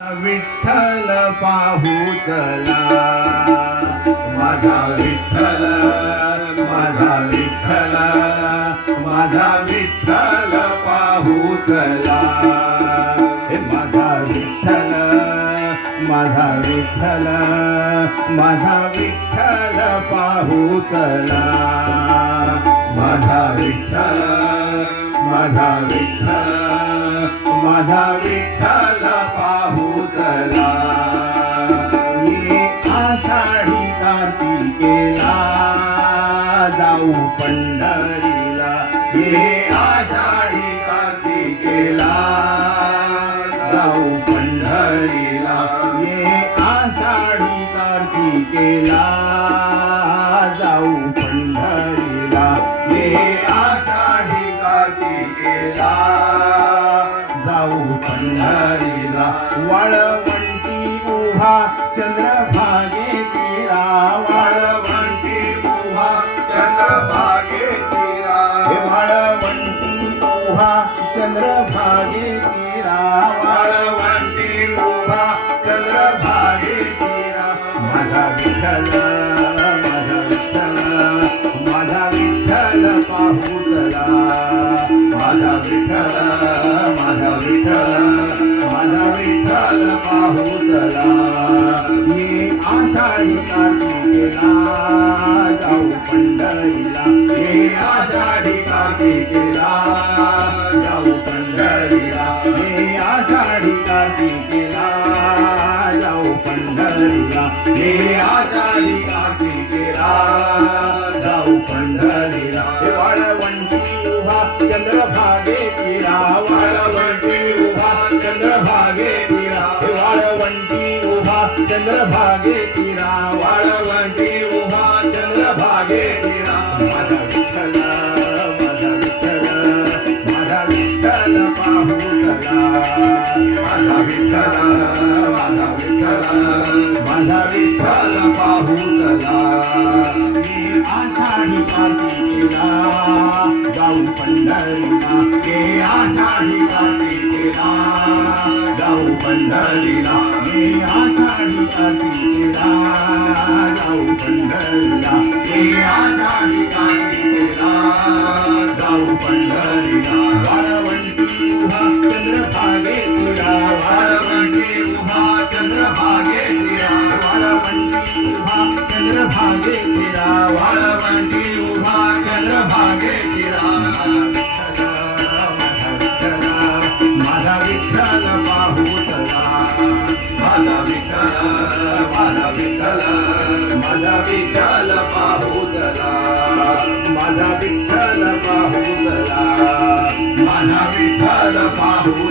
विठ्ठल पाहू चला, माझा विठ्ठल, माझा विठ्ठल, माझा विठ्ठल पाहू चला, हे माझा विठ्ठल, माझा विठ्ठल, माझा विठ्ठल पाहू चला, माझा विठ्ठल, माझा विठ्ठल, माझा विठ्ठल पाहू चला, ये आषाढी कार्तिकेला जाऊ पंढरीला, ये आषाढी कार्तिकेला जाऊ पंढरीला, ये आषाढी कार्तिकेला जाऊ पंढरीला, ये आषाढी कार्तिकेला जाऊ पंढरीला, वाळवंटी उभा चंद्रभागे तीरा, वाळवंटी उभा चंद्रभागे तीरा, हे वाळवंटी उभा चंद्रभागे तीरा, वाळवंटी उभा चंद्रभागे तीरा, माझा विठ्ठल, माझा विठ्ठल, माझा विठ्ठल पाहू चला, माझा विठ्ठल, माझा विठ्ठल, माझा विठ्ठल पाहू चला, ये आषाढी कार्तिकेला जाऊ पंढरीला, ये आषाढी कार्तिकेला जाऊ पंढरीला, ये आषाढी कार्तिकेला जाऊ पंढरीला, ये आषाढी कार्तिकेला जाऊ पंढरीला, हे वाळवंटी उभा चंद्रभागे तीरा, वाळवंटी उभा चंद्रभागे तीरा, हे वाळवंटी उभा चंद्रभागे तीरा, वाळवंटी उभा चंद्रभागे तीरा, माझा विठ्ठल, माझा विठ्ठल, माझा विठ्ठल पाहू चला, माझा विठ्ठल, माझा विठ्ठल, माझा विठ्ठल पाहू चला, मी आषाढी कार्तिकेला जाऊ पंढरीला, हे आषाढी कार्तिकेला जाऊ पंढरीला, हे आषाढी कार्तिकेला जाऊ पंढरीला, हे आषाढी कार्तिकेला जाऊ पंढरीला, वाळवंटी उभा चंद्रभागे तीरा, वाळवंटी उभा चंद्रभागे तीरा, वाळवंटी उभा चंद्रभागे तीरा, वाळवंटी उभा चंद्रभागे तीरा, माझा विठ्ठल पाहू चला, माझा विठ्ठल, माझा विठ्ठल, माझा विठ्ठल पाहू चला, माझा विठ्ठल पाहू चला, माझा विठ्ठल पाहू